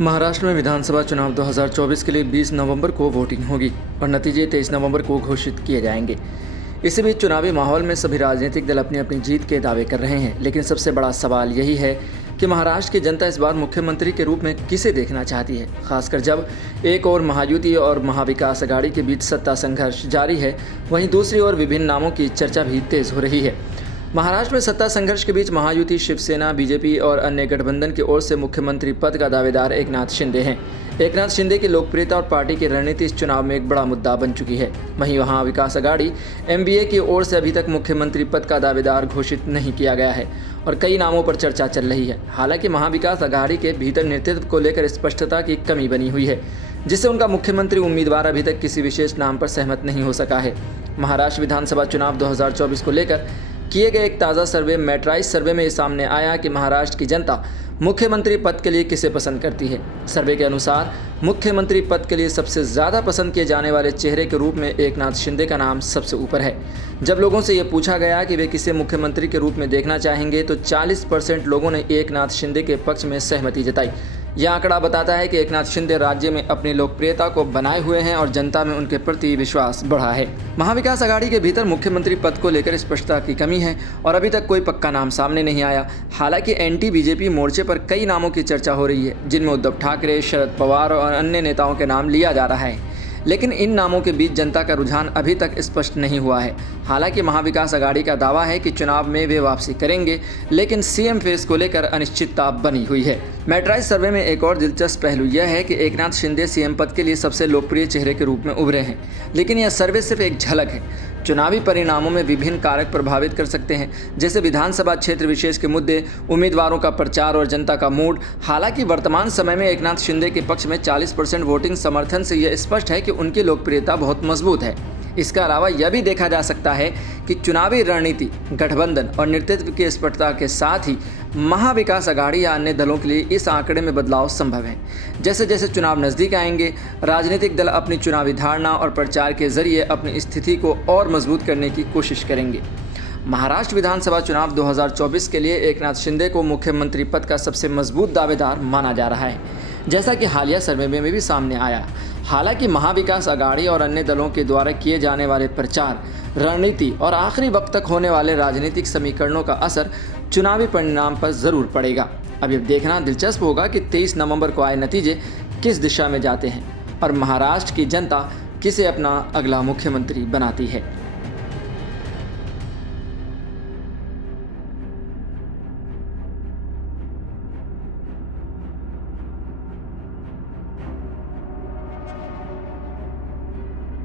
महाराष्ट्र में विधानसभा चुनाव 2024 के लिए 20 नवंबर को वोटिंग होगी और नतीजे 23 नवंबर को घोषित किए जाएंगे। इसी बीच चुनावी माहौल में सभी राजनीतिक दल अपनी अपनी जीत के दावे कर रहे हैं, लेकिन सबसे बड़ा सवाल यही है कि महाराष्ट्र की जनता इस बार मुख्यमंत्री के रूप में किसे देखना चाहती है, खासकर जब एक ओर महायुति और महाविकास अघाड़ी के बीच सत्ता संघर्ष जारी है, वहीं दूसरी ओर विभिन्न नामों की चर्चा भी तेज हो रही है। महाराष्ट्र में सत्ता संघर्ष के बीच महायुति शिवसेना, बीजेपी और अन्य गठबंधन की ओर से मुख्यमंत्री पद का दावेदार एकनाथ शिंदे हैं। एकनाथ शिंदे की लोकप्रियता और पार्टी की रणनीति इस चुनाव में एक बड़ा मुद्दा बन चुकी है। वहीं वहां विकास अघाड़ी एमबीए की ओर से अभी तक मुख्यमंत्री पद का दावेदार घोषित नहीं किया गया है और कई नामों पर चर्चा चल रही है। हालांकि महाविकास अघाड़ी के भीतर नेतृत्व को लेकर स्पष्टता की कमी बनी हुई है, जिससे उनका मुख्यमंत्री उम्मीदवार अभी तक किसी विशेष नाम पर सहमत नहीं हो सका है। महाराष्ट्र विधानसभा चुनाव 2024 को लेकर किए गए एक ताज़ा सर्वे मैट्राइस सर्वे में सामने आया कि महाराष्ट्र की जनता मुख्यमंत्री पद के लिए किसे पसंद करती है। सर्वे के अनुसार मुख्यमंत्री पद के लिए सबसे ज़्यादा पसंद किए जाने वाले चेहरे के रूप में एकनाथ शिंदे का नाम सबसे ऊपर है। जब लोगों से ये पूछा गया कि वे किसे मुख्यमंत्री के रूप में देखना चाहेंगे तो 40% लोगों ने एकनाथ शिंदे के पक्ष में सहमति जताई। यह आंकड़ा बताता है कि एकनाथ शिंदे राज्य में अपनी लोकप्रियता को बनाए हुए हैं और जनता में उनके प्रति विश्वास बढ़ा है। महाविकास अघाड़ी के भीतर मुख्यमंत्री पद को लेकर स्पष्टता की कमी है और अभी तक कोई पक्का नाम सामने नहीं आया। हालांकि एंटी बीजेपी मोर्चे पर कई नामों की चर्चा हो रही है, जिनमें उद्धव ठाकरे, शरद पवार और अन्य नेताओं के नाम लिया जा रहा है, लेकिन इन नामों के बीच जनता का रुझान अभी तक स्पष्ट नहीं हुआ है। हालांकि महाविकास अघाड़ी का दावा है कि चुनाव में वे वापसी करेंगे, लेकिन सीएम फेस को लेकर अनिश्चितता बनी हुई है। मैट्राइस सर्वे में एक और दिलचस्प पहलू यह है कि एकनाथ शिंदे सीएम पद के लिए सबसे लोकप्रिय चेहरे के रूप में उभरे हैं, लेकिन यह सर्वे सिर्फ एक झलक है। चुनावी परिणामों में विभिन्न कारक प्रभावित कर सकते हैं, जैसे विधानसभा क्षेत्र विशेष के मुद्दे, उम्मीदवारों का प्रचार और जनता का मूड। हालांकि वर्तमान समय में एकनाथ शिंदे के पक्ष में 40% वोटिंग समर्थन से यह स्पष्ट है कि उनकी लोकप्रियता बहुत मजबूत है। इसके अलावा यह भी देखा जा सकता है कि चुनावी रणनीति, गठबंधन और नेतृत्व की स्पष्टता के साथ ही महाविकास अघाड़ी या अन्य दलों के लिए इस आंकड़े में बदलाव संभव है। जैसे जैसे चुनाव नज़दीक आएंगे, राजनीतिक दल अपनी चुनावी धारणा और प्रचार के जरिए अपनी स्थिति को और मजबूत करने की कोशिश करेंगे। महाराष्ट्र विधानसभा चुनाव 2024 के लिए एकनाथ शिंदे को मुख्यमंत्री पद का सबसे मजबूत दावेदार माना जा रहा है, जैसा कि हालिया सर्वे में भी सामने आया। हालांकि महाविकास अघाड़ी और अन्य दलों के द्वारा किए जाने वाले प्रचार, रणनीति और आखिरी वक्त तक होने वाले राजनीतिक समीकरणों का असर चुनावी परिणाम पर ज़रूर पड़ेगा। अब ये देखना दिलचस्प होगा कि 23 नवंबर को आए नतीजे किस दिशा में जाते हैं और महाराष्ट्र की जनता किसे अपना अगला मुख्यमंत्री बनाती है।